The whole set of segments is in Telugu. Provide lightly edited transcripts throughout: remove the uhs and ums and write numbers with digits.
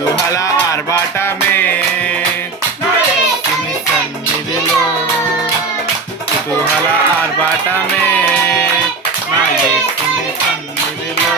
కుతూహల ఆర్భాటమే సన్నిధిలో కుతూహల ఆర్భాటమే నా యేసుని సన్నిధిలో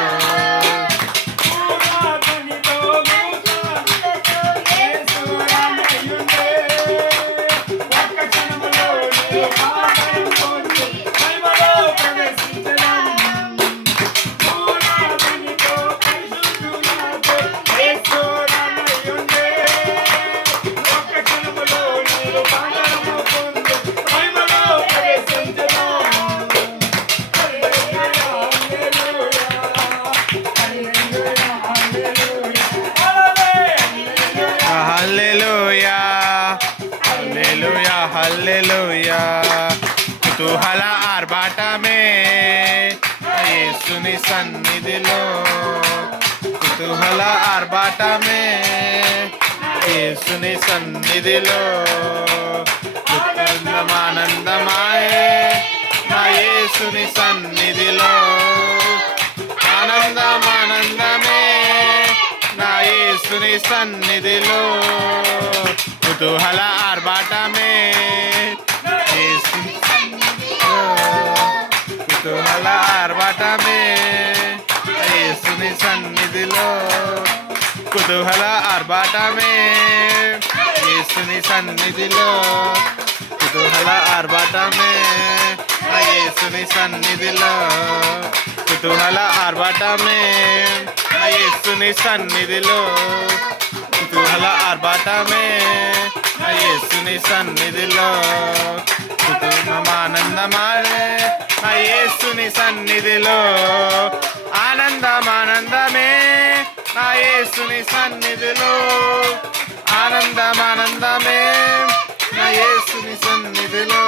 హల్లెలూయా కుతూహల ఆర్భాటమే యేసుని సన్నిధిలో కుతూహల ఆర్భాటమే యేసుని సన్నిధిలో ఆనందమానందమాయే నా యేసుని సన్నిధిలో ఆనందమానందమే నా యేసుని సన్నిధిలో కుతూహల ఆర్భాటమే కుతూహల ఆర్భాటమే యేసుని సన్నిధిలో కుతూహల ఆర్భాటమే యేసుని సన్నిధిలో కుతూహల ఆర్భాటమే యేసుని సన్నిధిలో కుతూహల ఆర్భాటమే యేసుని సన్నిధిలో కుతూహల ఆర్భాటమే యేసుని సన్నిధిలో కుతూహలమానందమాయే యేసుని సన్నిధిలో ఆనందమానందమే నా యేసుని సన్నిధిలో ఆనందమానందమే నా యేసుని సన్నిధిలో